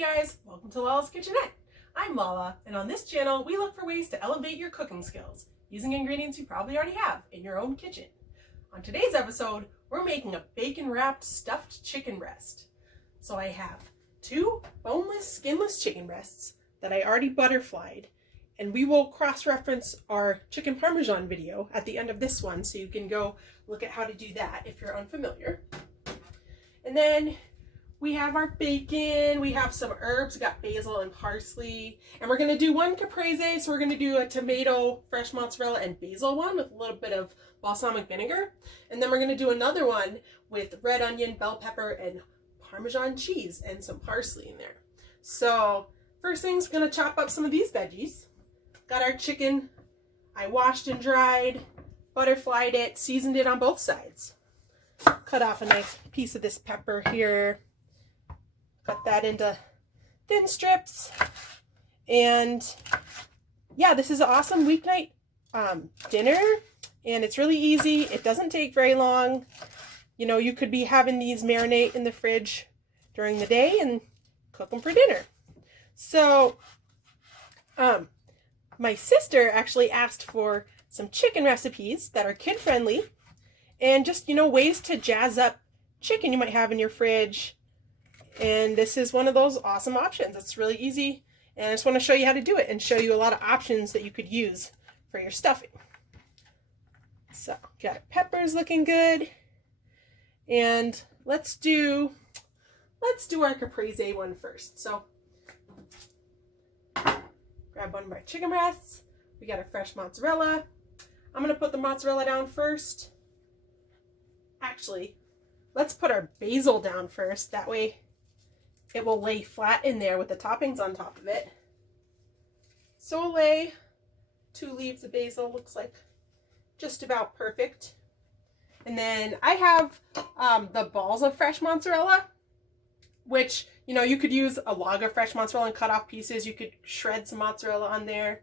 guys, welcome to Lala's Kitchenette. I'm Lala, and on this channel we look for ways to elevate your cooking skills using ingredients you probably already have in your own kitchen. On today's episode, we're making a bacon-wrapped stuffed chicken breast. So I have 2 boneless, skinless chicken breasts that I already butterflied, and we will cross-reference our chicken parmesan video at the end of this one, so you can go look at how to do that if you're unfamiliar. And then we have our bacon, we have some herbs, we got basil and parsley, and we're gonna do one caprese, so we're gonna do a tomato, fresh mozzarella, and basil one with a little bit of balsamic vinegar. And then we're gonna do another one with red onion, bell pepper, and Parmesan cheese and some parsley in there. So first things, we're gonna chop up some of these veggies. Got our chicken, I washed and dried, butterflied it, seasoned it on both sides. Cut off a nice piece of this pepper here. Cut that into thin strips. And yeah, this is an awesome weeknight dinner, and it's really easy. It doesn't take very long. You know, you could be having these marinate in the fridge during the day and cook them for dinner. So my sister actually asked for some chicken recipes that are kid-friendly and just, you know, ways to jazz up chicken you might have in your fridge. And this is one of those awesome options. It's really easy, and I just want to show you how to do it and show you a lot of options that you could use for your stuffing. So, got our peppers looking good. And let's do our caprese one first. So, grab one of our chicken breasts. We got our fresh mozzarella. I'm going to put the mozzarella down first. Actually, let's put our basil down first. That way it will lay flat in there with the toppings on top of it. So we'll lay 2 leaves of basil. Looks like just about perfect. And then I have the balls of fresh mozzarella, which, you know, you could use a log of fresh mozzarella and cut off pieces. You could shred some mozzarella on there.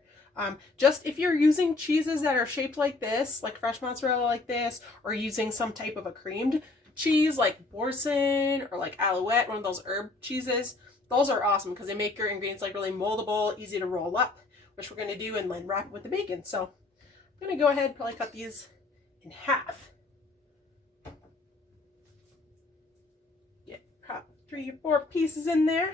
Just if you're using cheeses that are shaped like this, like fresh mozzarella like this, or using some type of a creamed cheese like Boursin or like Alouette, one of those herb cheeses, those are awesome because they make your ingredients like really moldable, easy to roll up, which we're going to do, and then wrap it with the bacon. So I'm going to go ahead and probably cut these in half. Get probably 3 or 4 pieces in there,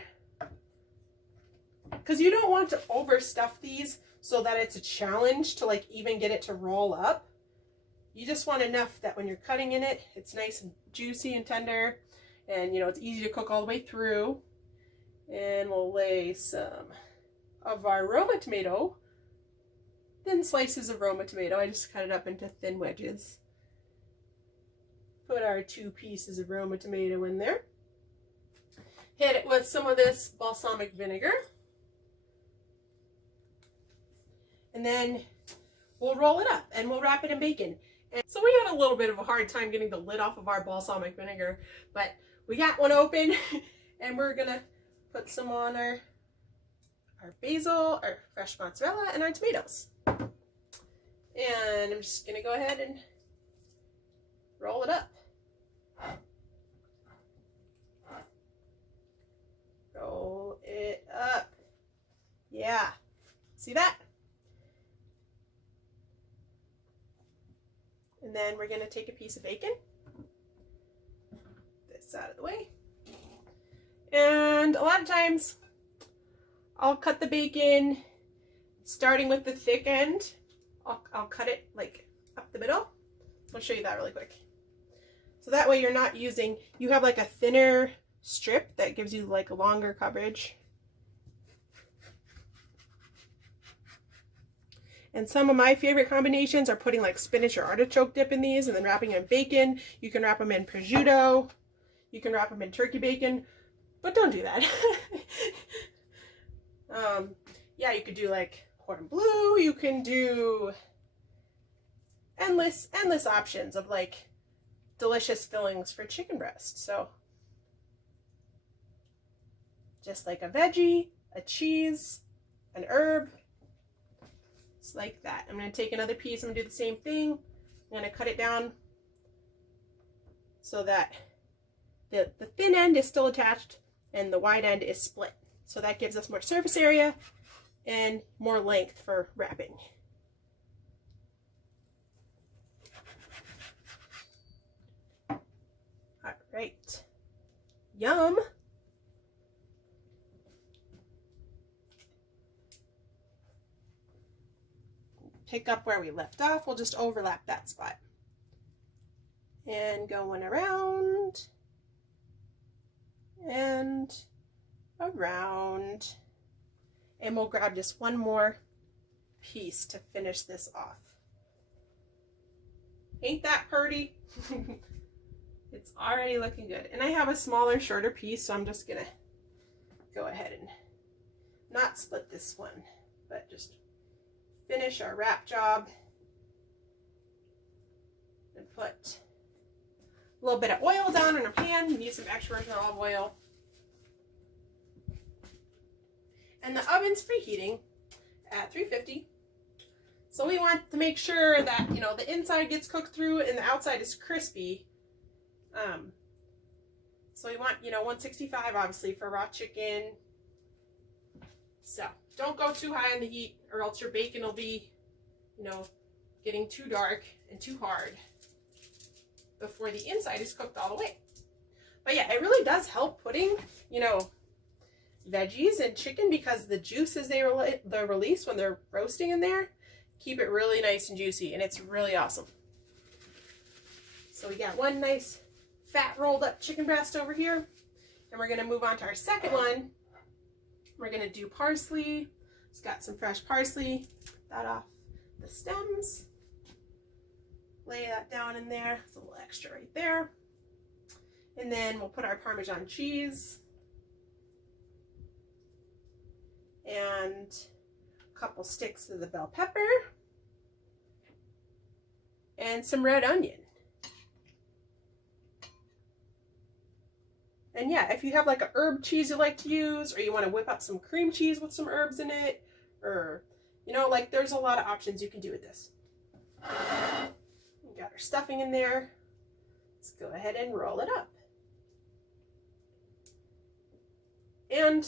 because you don't want to overstuff these so that it's a challenge to like even get it to roll up. You just want enough that when you're cutting in it, it's nice and juicy and tender, and you know, it's easy to cook all the way through. And we'll lay some of our Roma tomato, thin slices of Roma tomato. I just cut it up into thin wedges. Put our 2 pieces of Roma tomato in there. Hit it with some of this balsamic vinegar. And then we'll roll it up and we'll wrap it in bacon. And so we had a little bit of a hard time getting the lid off of our balsamic vinegar, but we got one open, and we're gonna put some on our basil, our fresh mozzarella, and our tomatoes. And I'm just gonna go ahead and roll it up. Roll it up. Yeah. See that? And then we're going to take a piece of bacon, this out of the way. And a lot of times I'll cut the bacon starting with the thick end. I'll cut it like up the middle. I'll show you that really quick. So that way you're not using, you have like a thinner strip that gives you like a longer coverage. And some of my favorite combinations are putting like spinach or artichoke dip in these and then wrapping in bacon. You can wrap them in prosciutto. You can wrap them in turkey bacon, but don't do that. Yeah, you could do like cordon bleu. You can do endless options of like delicious fillings for chicken breast. So just like a veggie, a cheese, an herb. Just like that. I'm going to take another piece. I'm going to do the same thing. I'm going to cut it down so that the thin end is still attached and the wide end is split. So that gives us more surface area and more length for wrapping. All right. Yum. Pick up where we left off. We'll just overlap that spot. And going around and around. And we'll grab just one more piece to finish this off. Ain't that pretty? It's already looking good. And I have a smaller, shorter piece, so I'm just gonna go ahead and not split this one, but just finish our wrap job and put a little bit of oil down in our pan. You need some extra virgin olive oil. And the oven's preheating at 350. So we want to make sure that, you know, the inside gets cooked through and the outside is crispy. So we want, you know, 165 obviously for raw chicken. So don't go too high on the heat or else your bacon will be, you know, getting too dark and too hard before the inside is cooked all the way. But yeah, it really does help putting, you know, veggies and chicken, because the juices they release when they're roasting in there keep it really nice and juicy, and it's really awesome. So we got one nice fat rolled up chicken breast over here, and we're going to move on to our second one. We're going to do parsley. It's got some fresh parsley. That off the stems. Lay that down in there. It's a little extra right there. And then we'll put our Parmesan cheese and a couple sticks of the bell pepper and some red onion. And yeah, if you have like a herb cheese you like to use, or you want to whip up some cream cheese with some herbs in it, or, you know, like there's a lot of options you can do with this. We got our stuffing in there. Let's go ahead and roll it up. And,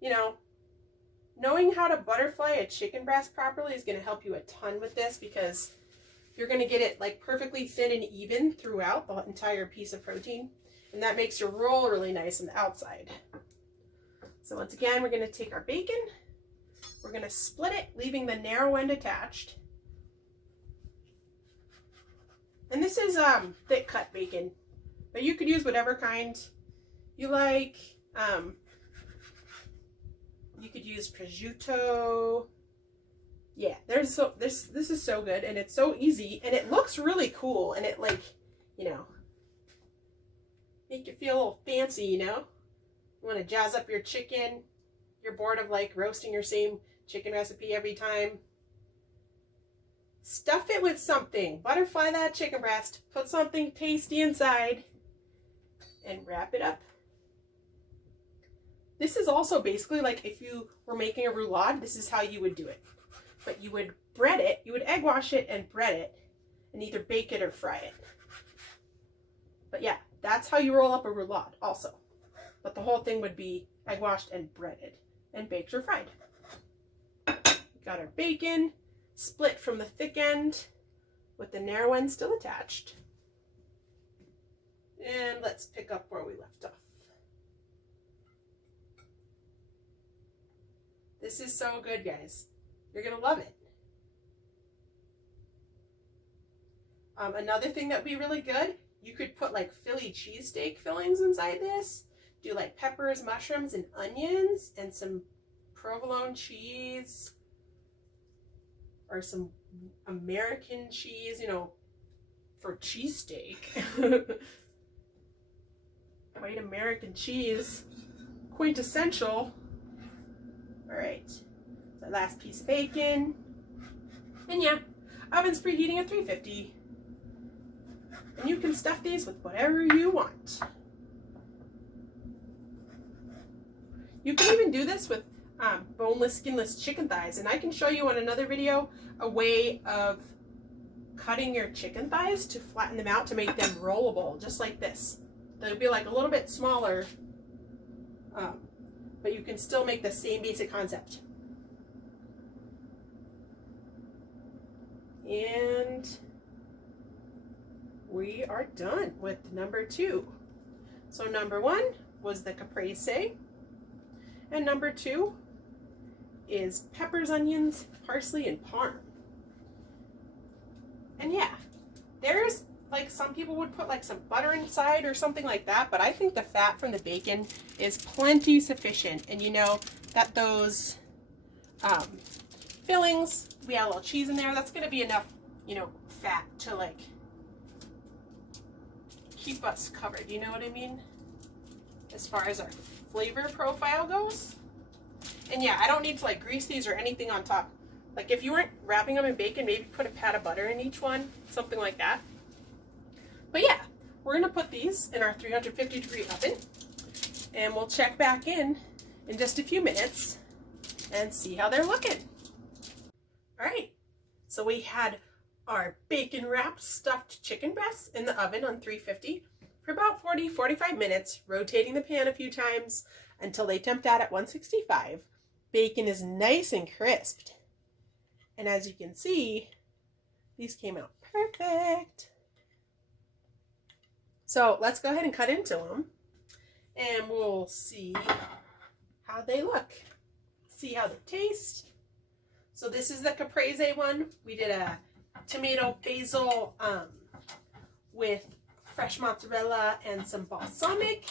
you know, knowing how to butterfly a chicken breast properly is going to help you a ton with this, because you're going to get it like perfectly thin and even throughout the entire piece of protein. And that makes your roll really nice on the outside. So once again, we're going to take our bacon. We're going to split it, leaving the narrow end attached. And this is thick cut bacon, but you could use whatever kind you like. You could use prosciutto. Yeah, this is so good, and it's so easy, and it looks really cool, and it, like, you know, make you feel a little fancy, you know? You want to jazz up your chicken. You're bored of like roasting your same chicken recipe every time. Stuff it with something. Butterfly that chicken breast. Put something tasty inside and wrap it up. This is also basically like if you were making a roulade, this is how you would do it. But you would bread it, you would egg wash it and bread it, and either bake it or fry it. But yeah, that's how you roll up a roulade also. But the whole thing would be egg washed and breaded and baked or fried. Got our bacon split from the thick end with the narrow end still attached. And let's pick up where we left off. This is so good, guys. You're going to love it. Another thing that would be really good, you could put like Philly cheesesteak fillings inside this. Do like peppers, mushrooms, and onions, and some provolone cheese, or some American cheese, you know, for cheesesteak. White American cheese, quintessential. All right, the last piece of bacon. And yeah, oven's preheating at 350. And you can stuff these with whatever you want. You can even do this with boneless, skinless chicken thighs. And I can show you on another video a way of cutting your chicken thighs to flatten them out to make them rollable, just like this. They'll be like a little bit smaller but you can still make the same basic concept. And we are done with number 2. So number 1 was the caprese, and number 2 is peppers, onions, parsley, and parm. And yeah, there's like some people would put like some butter inside or something like that, but I think the fat from the bacon is plenty sufficient. And you know that those fillings, we add a little cheese in there, that's going to be enough, you know, fat to like keep us covered, you know what I mean, as far as our flavor profile goes. And yeah, I don't need to like grease these or anything on top. Like if you weren't wrapping them in bacon, maybe put a pat of butter in each one, something like that. But yeah, we're gonna put these in our 350-degree oven, and we'll check back in just a few minutes and see how they're looking. All right, so we had our bacon wrapped stuffed chicken breasts in the oven on 350 for about 40-45 minutes, rotating the pan a few times until they temp out at 165. Bacon is nice and crisped. And as you can see, these came out perfect. So let's go ahead and cut into them, and we'll see how they look. See how they taste. So this is the caprese one. We did a tomato basil with fresh mozzarella and some balsamic.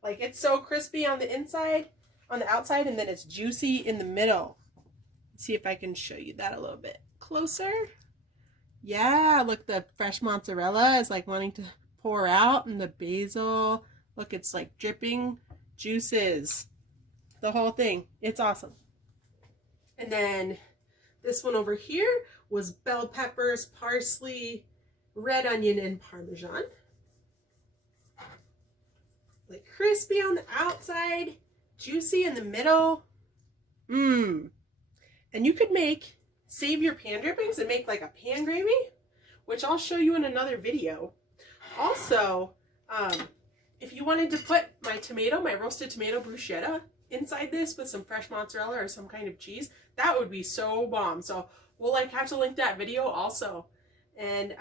Like, it's so crispy on the inside, on the outside, and then it's juicy in the middle. Let's see if I can show you that a little bit closer. Yeah, look, the fresh mozzarella is like wanting to pour out, and the basil, look, it's like dripping juices. The whole thing. It's awesome. And then this one over here was bell peppers, parsley, red onion, and Parmesan. Like crispy on the outside, juicy in the middle. Mmm. And you could save your pan drippings and make like a pan gravy, which I'll show you in another video. Also, if you wanted to put my roasted tomato bruschetta inside this with some fresh mozzarella or some kind of cheese, that would be so bomb. So we'll like have to link that video also. And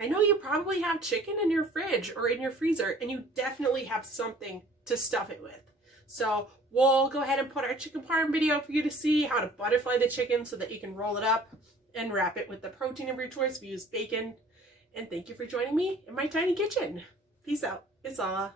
I know you probably have chicken in your fridge or in your freezer, and you definitely have something to stuff it with. So we'll go ahead and put our chicken parm video for you to see how to butterfly the chicken so that you can roll it up and wrap it with the protein of your choice. We use bacon. And thank you for joining me in my tiny kitchen. Peace out. It's Ala.